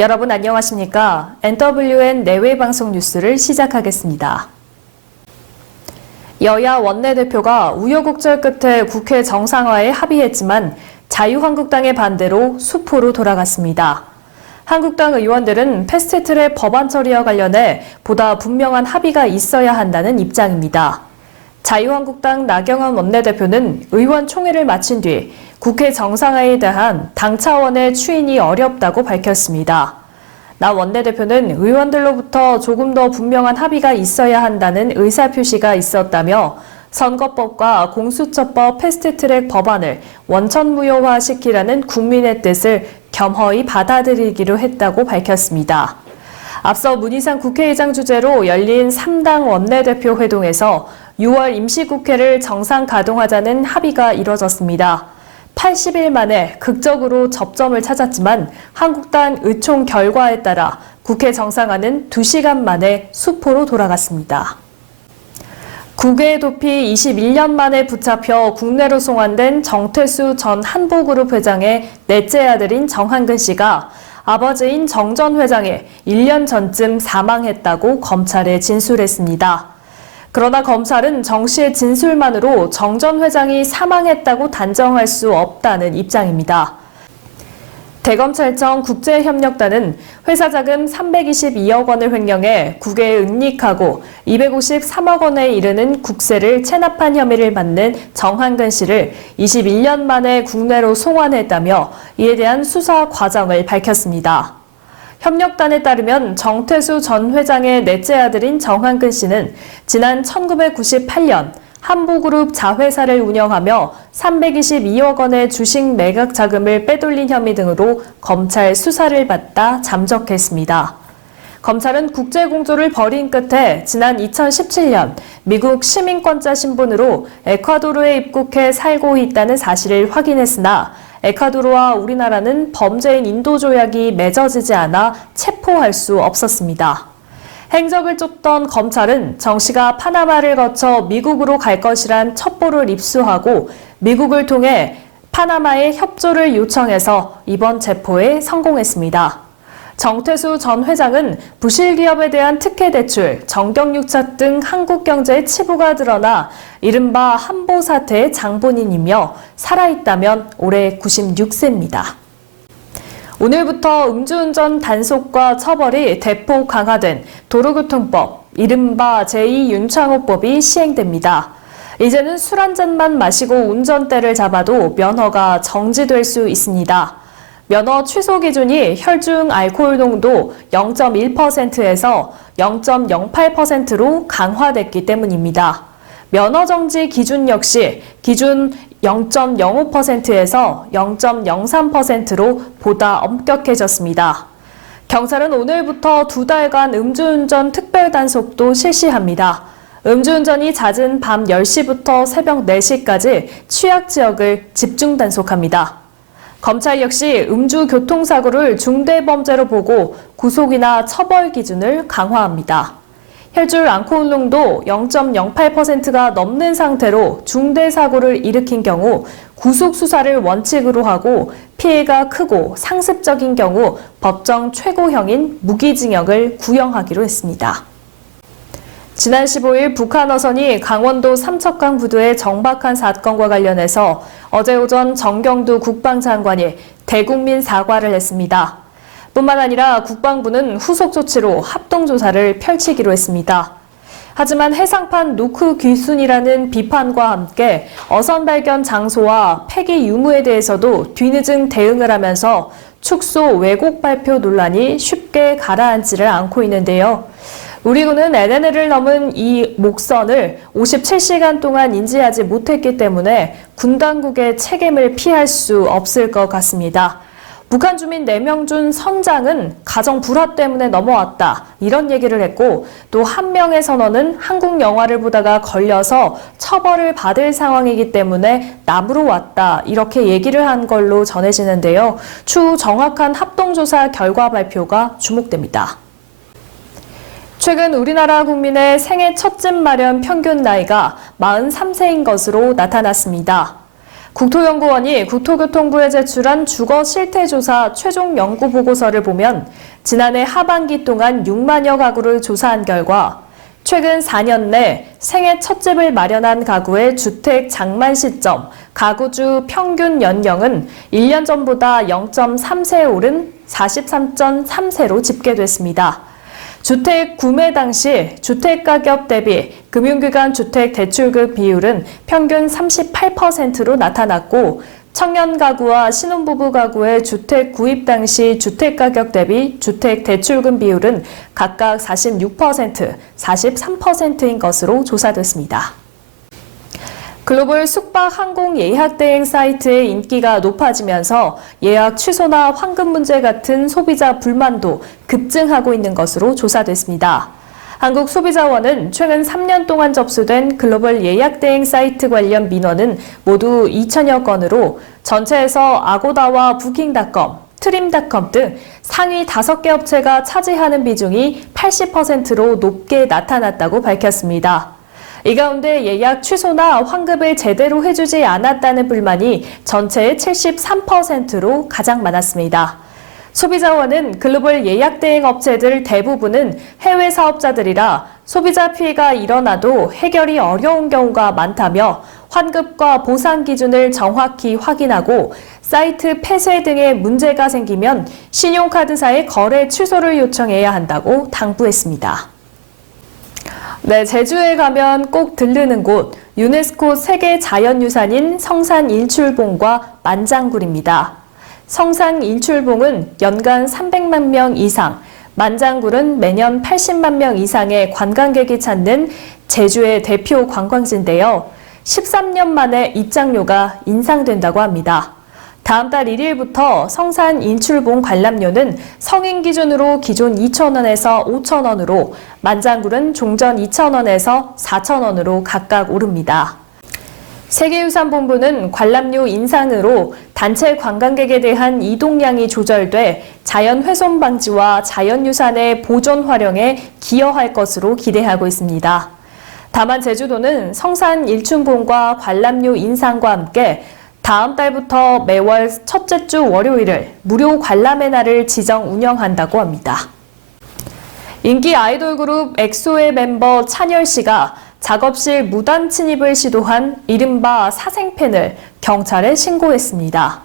여러분 안녕하십니까? NWN 내외방송 뉴스를 시작하겠습니다. 여야 원내대표가 우여곡절 끝에 국회 정상화에 합의했지만 자유한국당의 반대로 수포로 돌아갔습니다. 한국당 의원들은 패스트트랙 법안 처리와 관련해 보다 분명한 합의가 있어야 한다는 입장입니다. 자유한국당 나경원 원내대표는 의원총회를 마친 뒤 국회 정상화에 대한 당 차원의 추인이 어렵다고 밝혔습니다. 나 원내대표는 의원들로부터 조금 더 분명한 합의가 있어야 한다는 의사표시가 있었다며 선거법과 공수처법 패스트트랙 법안을 원천무효화시키라는 국민의 뜻을 겸허히 받아들이기로 했다고 밝혔습니다. 앞서 문희상 국회의장 주재로 열린 3당 원내대표 회동에서 6월 임시국회를 정상 가동하자는 합의가 이뤄졌습니다. 80일 만에 극적으로 접점을 찾았지만 한국당 의총 결과에 따라 국회 정상화는 2시간 만에 수포로 돌아갔습니다. 국외 도피 21년 만에 붙잡혀 국내로 송환된 정태수 전 한보그룹 회장의 넷째 아들인 정한근 씨가 아버지인 정 전 회장이 1년 전쯤 사망했다고 검찰에 진술했습니다. 그러나 검찰은 정 씨의 진술만으로 정 전 회장이 사망했다고 단정할 수 없다는 입장입니다. 대검찰청 국제협력단은 회사 자금 322억 원을 횡령해 국외에 은닉하고 253억 원에 이르는 국세를 체납한 혐의를 받는 정한근 씨를 21년 만에 국내로 송환했다며 이에 대한 수사 과정을 밝혔습니다. 협력단에 따르면 정태수 전 회장의 넷째 아들인 정한근 씨는 지난 1998년 한보그룹 자회사를 운영하며 322억 원의 주식 매각 자금을 빼돌린 혐의 등으로 검찰 수사를 받다 잠적했습니다. 검찰은 국제공조를 벌인 끝에 지난 2017년 미국 시민권자 신분으로 에콰도르에 입국해 살고 있다는 사실을 확인했으나 에콰도르와 우리나라는 범죄인 인도조약이 맺어지지 않아 체포할 수 없었습니다. 행적을 쫓던 검찰은 정 씨가 파나마를 거쳐 미국으로 갈 것이란 첩보를 입수하고 미국을 통해 파나마에 협조를 요청해서 이번 체포에 성공했습니다. 정태수 전 회장은 부실기업에 대한 특혜대출, 정경유착 등 한국 경제의 치부가 드러나 이른바 한보 사태의 장본인이며 살아있다면 올해 96세입니다. 오늘부터 음주운전 단속과 처벌이 대폭 강화된 도로교통법, 이른바 제2윤창호법이 시행됩니다. 이제는 술 한 잔만 마시고 운전대를 잡아도 면허가 정지될 수 있습니다. 면허 취소 기준이 혈중 알코올 농도 0.1%에서 0.08%로 강화됐기 때문입니다. 면허 정지 기준 역시 기준 0.05%에서 0.03%로 보다 엄격해졌습니다. 경찰은 오늘부터 2달간 음주운전 특별단속도 실시합니다. 음주운전이 잦은 밤 10시부터 새벽 4시까지 취약지역을 집중단속합니다. 검찰 역시 음주 교통사고를 중대범죄로 보고 구속이나 처벌 기준을 강화합니다. 혈중 알코올 농도 0.08%가 넘는 상태로 중대사고를 일으킨 경우 구속 수사를 원칙으로 하고 피해가 크고 상습적인 경우 법정 최고형인 무기징역을 구형하기로 했습니다. 지난 15일 북한 어선이 강원도 삼척강 부두에 정박한 사건과 관련해서 어제 오전 정경두 국방장관이 대국민 사과를 했습니다. 뿐만 아니라 국방부는 후속 조치로 합동조사를 펼치기로 했습니다. 하지만 해상판 노크 귀순이라는 비판과 함께 어선 발견 장소와 폐기 유무에 대해서도 뒤늦은 대응을 하면서 축소 왜곡 발표 논란이 쉽게 가라앉지를 않고 있는데요. 우리 군은 NNL을 넘은 이 목선을 57시간 동안 인지하지 못했기 때문에 군 당국의 책임을 피할 수 없을 것 같습니다. 북한 주민 4명 중 선장은 가정 불화 때문에 넘어왔다 이런 얘기를 했고 또 한 명의 선원은 한국 영화를 보다가 걸려서 처벌을 받을 상황이기 때문에 남으로 왔다 이렇게 얘기를 한 걸로 전해지는데요. 추후 정확한 합동조사 결과 발표가 주목됩니다. 최근 우리나라 국민의 생애 첫 집 마련 평균 나이가 43세인 것으로 나타났습니다. 국토연구원이 국토교통부에 제출한 주거 실태조사 최종 연구 보고서를 보면 지난해 하반기 동안 6만여 가구를 조사한 결과 최근 4년 내 생애 첫 집을 마련한 가구의 주택 장만 시점, 가구주 평균 연령은 1년 전보다 0.3세 오른 43.3세로 집계됐습니다. 주택 구매 당시 주택가격 대비 금융기관 주택 대출금 비율은 평균 38%로 나타났고 청년 가구와 신혼부부 가구의 주택 구입 당시 주택가격 대비 주택 대출금 비율은 각각 46%, 43%인 것으로 조사됐습니다. 글로벌 숙박 항공 예약 대행 사이트의 인기가 높아지면서 예약 취소나 환급 문제 같은 소비자 불만도 급증하고 있는 것으로 조사됐습니다. 한국소비자원은 최근 3년 동안 접수된 글로벌 예약 대행 사이트 관련 민원은 모두 2천여 건으로 전체에서 아고다와 부킹닷컴, 트림닷컴 등 상위 5개 업체가 차지하는 비중이 80%로 높게 나타났다고 밝혔습니다. 이 가운데 예약 취소나 환급을 제대로 해주지 않았다는 불만이 전체의 73%로 가장 많았습니다. 소비자원은 글로벌 예약 대행 업체들 대부분은 해외 사업자들이라 소비자 피해가 일어나도 해결이 어려운 경우가 많다며 환급과 보상 기준을 정확히 확인하고 사이트 폐쇄 등의 문제가 생기면 신용카드사의 거래 취소를 요청해야 한다고 당부했습니다. 네, 제주에 가면 꼭 들르는 곳, 유네스코 세계 자연유산인 성산일출봉과 만장굴입니다. 성산일출봉은 연간 300만 명 이상, 만장굴은 매년 80만 명 이상의 관광객이 찾는 제주의 대표 관광지인데요. 13년 만에 입장료가 인상된다고 합니다. 다음 달 1일부터 성산일출봉 관람료는 성인 기준으로 기존 2,000원에서 5,000원으로, 만장굴은 종전 2,000원에서 4,000원으로 각각 오릅니다. 세계유산본부는 관람료 인상으로 단체 관광객에 대한 이동량이 조절돼 자연훼손 방지와 자연유산의 보존 활용에 기여할 것으로 기대하고 있습니다. 다만 제주도는 성산일출봉과 관람료 인상과 함께 다음 달부터 매월 첫째 주 월요일을 무료 관람의 날을 지정 운영한다고 합니다. 인기 아이돌 그룹 엑소의 멤버 찬열 씨가 작업실 무단 침입을 시도한 이른바 사생팬을 경찰에 신고했습니다.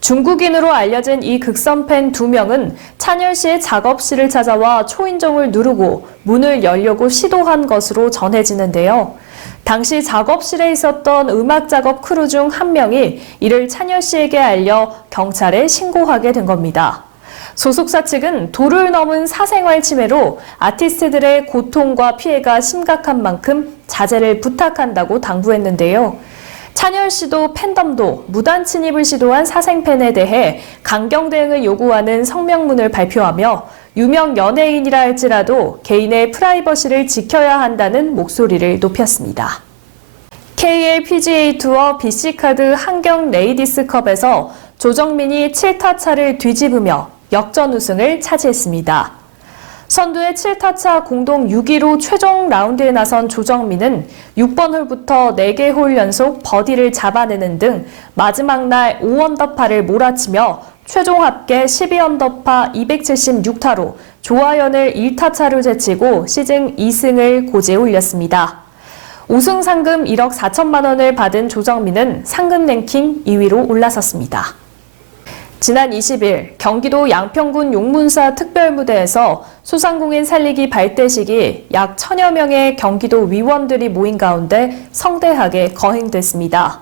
중국인으로 알려진 이 극성팬 2명은 찬열 씨의 작업실을 찾아와 초인종을 누르고 문을 열려고 시도한 것으로 전해지는데요. 당시 작업실에 있었던 음악 작업 크루 중 한 명이 이를 찬열 씨에게 알려 경찰에 신고하게 된 겁니다. 소속사 측은 도를 넘은 사생활 침해로 아티스트들의 고통과 피해가 심각한 만큼 자제를 부탁한다고 당부했는데요. 찬열 씨도 팬덤도 무단 침입을 시도한 사생팬에 대해 강경 대응을 요구하는 성명문을 발표하며 유명 연예인이라 할지라도 개인의 프라이버시를 지켜야 한다는 목소리를 높였습니다. KL PGA 투어 BC카드 한경 레이디스컵에서 조정민이 7타차를 뒤집으며 역전 우승을 차지했습니다. 선두의 7타차 공동 6위로 최종 라운드에 나선 조정민은 6번 홀부터 4개 홀 연속 버디를 잡아내는 등 마지막 날 5언더파를 몰아치며 최종 합계 12언더파 276타로 조하연을 1타차로 제치고 시즌 2승을 고지에 올렸습니다. 우승 상금 1억 4천만 원을 받은 조정민은 상금 랭킹 2위로 올라섰습니다. 지난 20일 경기도 양평군 용문사 특별무대에서 소상공인 살리기 발대식이 약 1,000여 명의 경기도 위원들이 모인 가운데 성대하게 거행됐습니다.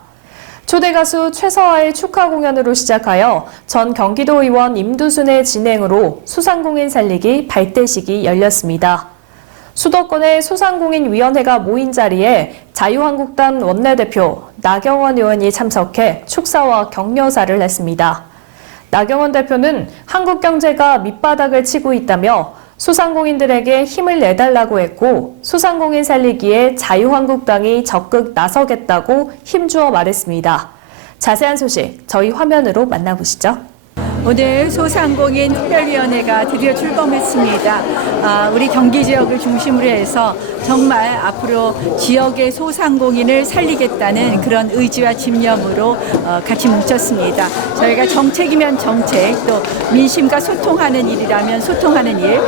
초대 가수 최서아의 축하 공연으로 시작하여 전 경기도 의원 임두순의 진행으로 소상공인 살리기 발대식이 열렸습니다. 수도권의 소상공인위원회가 모인 자리에 자유한국당 원내대표 나경원 의원이 참석해 축사와 격려사를 했습니다. 나경원 대표는 한국 경제가 밑바닥을 치고 있다며 소상공인들에게 힘을 내달라고 했고 소상공인 살리기에 자유한국당이 적극 나서겠다고 힘주어 말했습니다. 자세한 소식 저희 화면으로 만나보시죠. 오늘 소상공인 특별위원회가 드디어 출범했습니다. 우리 경기 지역을 중심으로 해서 정말 앞으로 지역의 소상공인을 살리겠다는 그런 의지와 집념으로 같이 뭉쳤습니다. 저희가 정책이면 정책, 또 민심과 소통하는 일이라면 소통하는 일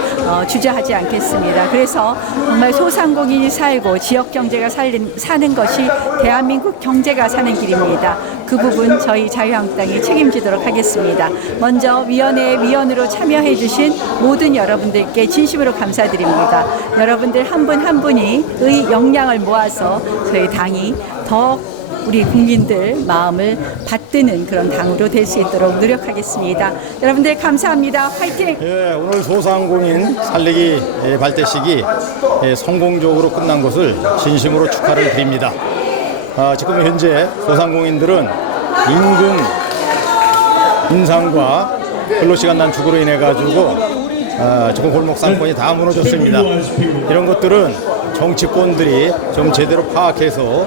주저하지 않겠습니다. 그래서 정말 소상공인이 살고 지역 경제가 사는 것이 대한민국 경제가 사는 길입니다. 그 부분 저희 자유한국당이 책임지도록 하겠습니다. 먼저 위원회 위원으로 참여해 주신 모든 여러분들께 진심으로 감사드립니다. 여러분들 한 분 한 분이 의 역량을 모아서 저희 당이 더 우리 국민들 마음을 받드는 그런 당으로 될 수 있도록 노력하겠습니다. 여러분들 감사합니다. 화이팅! 예, 오늘 소상공인 살리기 발대식이 성공적으로 끝난 것을 진심으로 축하를 드립니다. 지금 현재 소상공인들은 임금 인상과 근로시간 단축으로 인해 가지고 지금 골목 상권이 다 무너졌습니다. 이런 것들은 정치권들이 좀 제대로 파악해서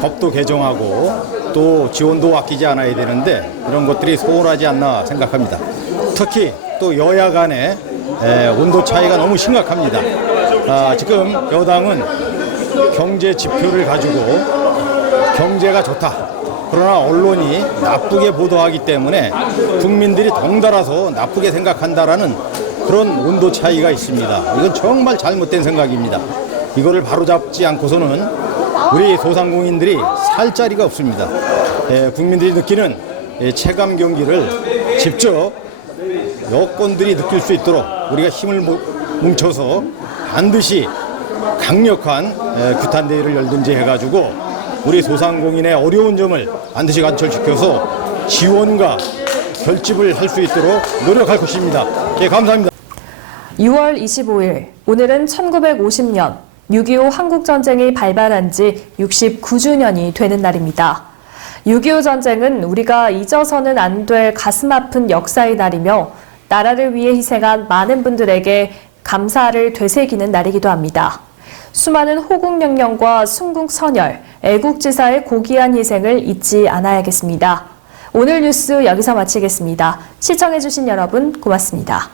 법도 개정하고 또 지원도 아끼지 않아야 되는데 이런 것들이 소홀하지 않나 생각합니다. 특히 또 여야 간의 온도 차이가 너무 심각합니다. 지금 여당은 경제 지표를 가지고 경제가 좋다. 그러나 언론이 나쁘게 보도하기 때문에 국민들이 덩달아서 나쁘게 생각한다라는 그런 온도 차이가 있습니다. 이건 정말 잘못된 생각입니다. 이거를 바로잡지 않고서는 우리 소상공인들이 살 자리가 없습니다. 국민들이 느끼는 체감 경기를 직접 여권들이 느낄 수 있도록 우리가 힘을 뭉쳐서 반드시 강력한 규탄 대회를 열든지 해가지고 우리 소상공인의 어려운 점을 반드시 관철시켜서 지원과 결집을 할 수 있도록 노력할 것입니다. 예, 감사합니다. 6월 25일, 오늘은 1950년 6.25 한국전쟁이 발발한 지 69주년이 되는 날입니다. 6.25 전쟁은 우리가 잊어서는 안 될 가슴 아픈 역사의 날이며 나라를 위해 희생한 많은 분들에게 감사를 되새기는 날이기도 합니다. 수많은 호국영령과 순국선열, 애국지사의 고귀한 희생을 잊지 않아야겠습니다. 오늘 뉴스 여기서 마치겠습니다. 시청해주신 여러분 고맙습니다.